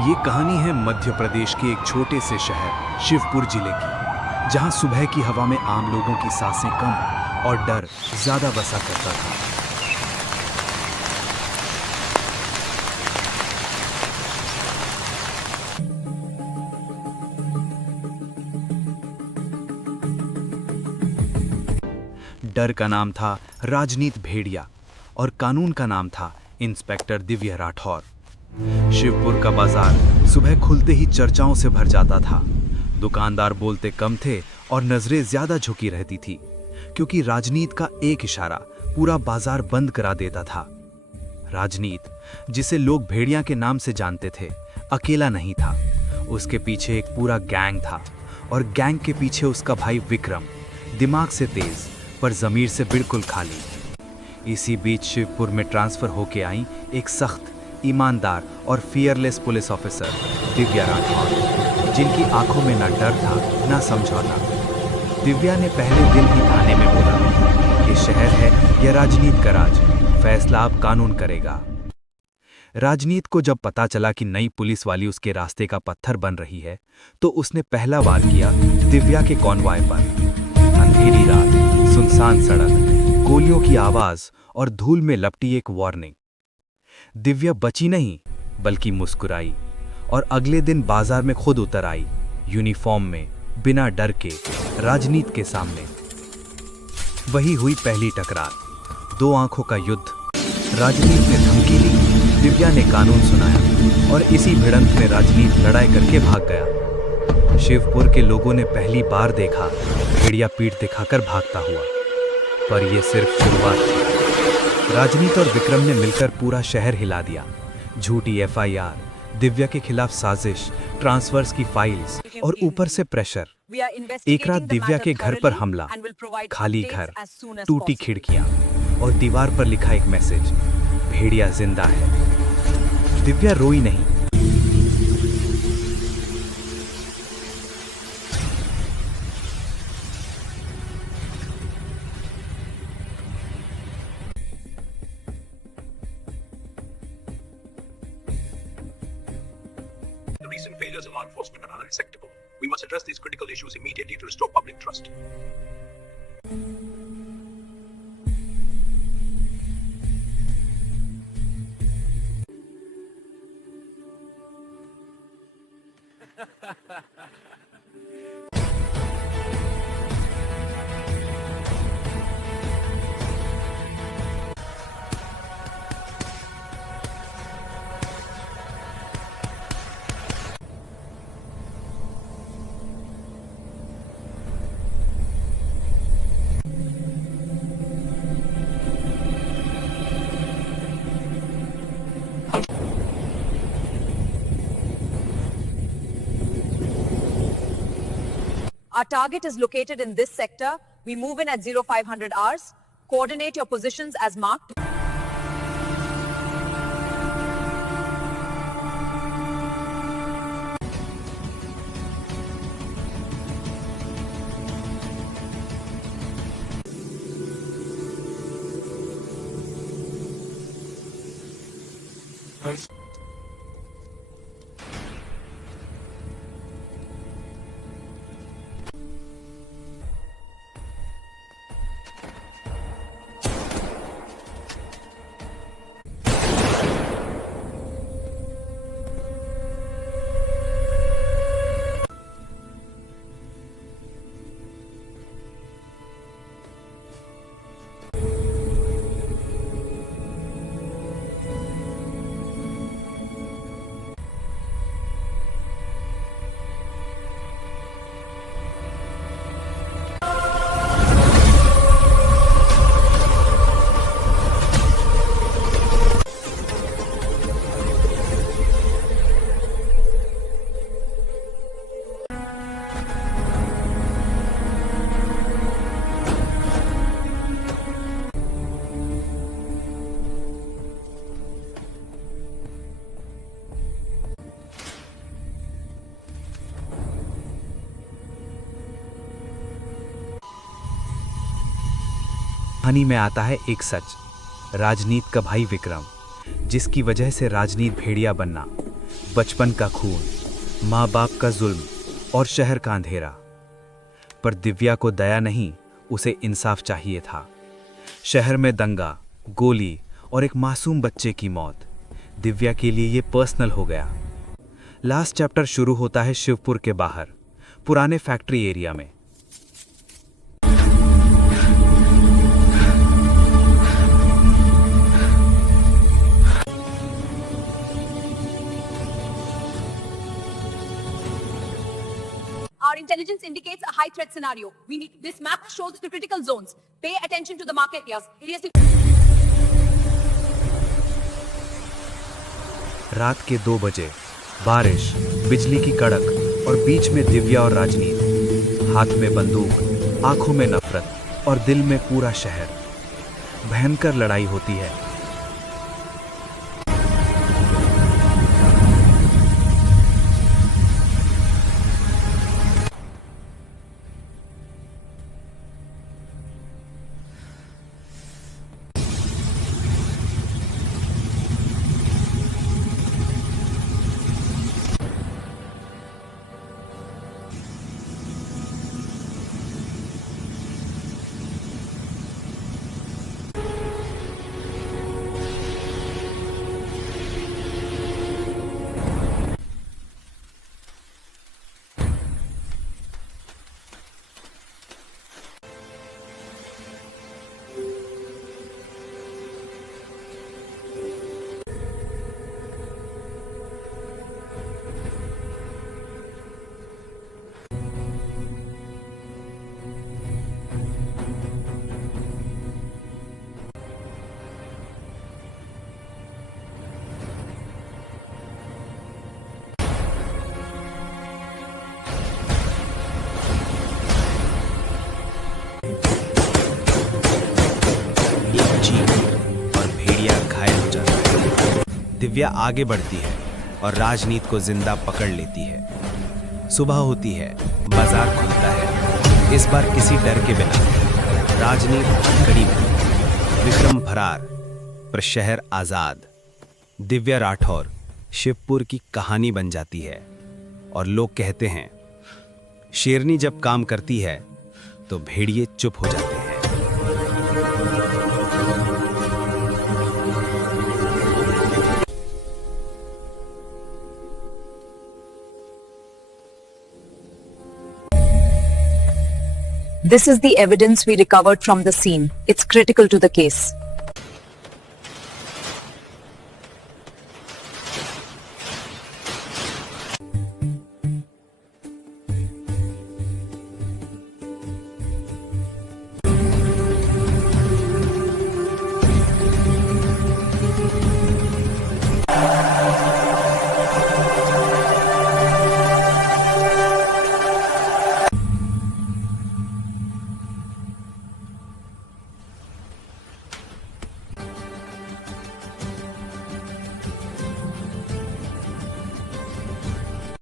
ये कहानी है मध्य प्रदेश के एक छोटे से शहर शिवपुर जिले की, जहां सुबह की हवा में आम लोगों की सांसें कम और डर ज्यादा बसा करता था। डर का नाम था राजनीत भेड़िया और कानून का नाम था इंस्पेक्टर दिव्या राठौर। शिवपुर का बाजार सुबह खुलते ही चर्चाओं से भर जाता था। दुकानदार बोलते कम थे और नजरें ज्यादा झुकी रहती थी, क्योंकि राजनीत का एक इशारा पूरा बाजार बंद करा देता था। राजनीत, जिसे लोग भेड़िया के नाम से जानते थे, अकेला नहीं था। उसके पीछे एक पूरा गैंग था, और गैंग के पीछे उसका भाई विक्रम, दिमाग से तेज पर जमीर से बिल्कुल खाली। इसी बीच शिवपुर में ट्रांसफर होके आई एक सख्त, ईमानदार और fearless police officer Divya Rathore, जिनकी आंखों में ना डर था ना समझौता। दिव्या ने पहले दिन ही थाने में बोला, ये शहर है या राजनीत का राज, फैसला अब कानून करेगा। राजनीत को जब पता चला कि नई पुलिस वाली उसके रास्ते का पत्थर बन रही है, तो उसने पहला वार किया दिव्या के कॉन्वॉय पर। अंधेरी रात, सुनसान सड़क, गोलियों की आवाज और धूल में लपटी एक वार्निंग। दिव्या बची नहीं, बल्कि मुस्कुराई, और अगले दिन बाजार में खुद उतर आई, यूनिफॉर्म में, बिना डर के, राजनीत के सामने। वही हुई पहली टकरार, दो आंखों का युद्ध। राजनीत ने धमकी दी, दिव्या ने कानून सुनाया, और इसी भिड़ंत में राजनीत लड़ाई करके भाग गया। शिवपुर के लोगों ने पहली बार देखा भेड़िया पीठ दिखाकर भागता हुआ, पर यह सिर्फ शुरुआत थी। राजनीत और विक्रम ने मिलकर पूरा शहर हिला दिया। झूठी एफआईआर, दिव्या के खिलाफ साजिश, ट्रांसफर्स की फाइल्स और ऊपर से प्रेशर। एक रात दिव्या के घर पर हमला, खाली घर, टूटी खिड़कियां और दीवार पर लिखा एक मैसेज, भेड़िया जिंदा है। दिव्या रोई नहीं। The recent failures of law enforcement are unacceptable. We must address these critical issues immediately to restore public trust. Our target is located in this sector. We move in at 0500 hours. Coordinate your positions as marked. कहानी में आता है एक सच, राजनीत का भाई विक्रम, जिसकी वजह से राजनीत भेड़िया बनना, बचपन का खून, माँ बाप का जुल्म और शहर का अंधेरा। पर दिव्या को दया नहीं, उसे इंसाफ चाहिए था। शहर में दंगा, गोली और एक मासूम बच्चे की मौत। दिव्या के लिए ये पर्सनल हो गया। लास्ट चैप्टर शुरू होता है शिवपुर के बाहर, पुराने फैक्ट्री एरिया में। Our intelligence indicates a high threat scenario. This map shows the critical zones. Pay attention to the market areas. रात के 2 बजे बारिश, बिजली की कड़क और बीच में दिव्या और राजनीत। हाथ में बंदूक, आंखों में नफरत और दिल में पूरा शहर। भयंकर लड़ाई होती है। दिव्या आगे बढ़ती है और राजनीत को जिंदा पकड़ लेती है। सुबह होती है, बाजार खुलता है, इस बार किसी डर के बिना। राजनीत हथकड़ी में, विक्रम फरार, पर शहर आजाद। दिव्या राठौर शिवपुर की कहानी बन जाती है और लोग कहते हैं, शेरनी जब काम करती है तो भेड़िए चुप हो जाते हैं। This is the evidence we recovered from the scene. It's critical to the case.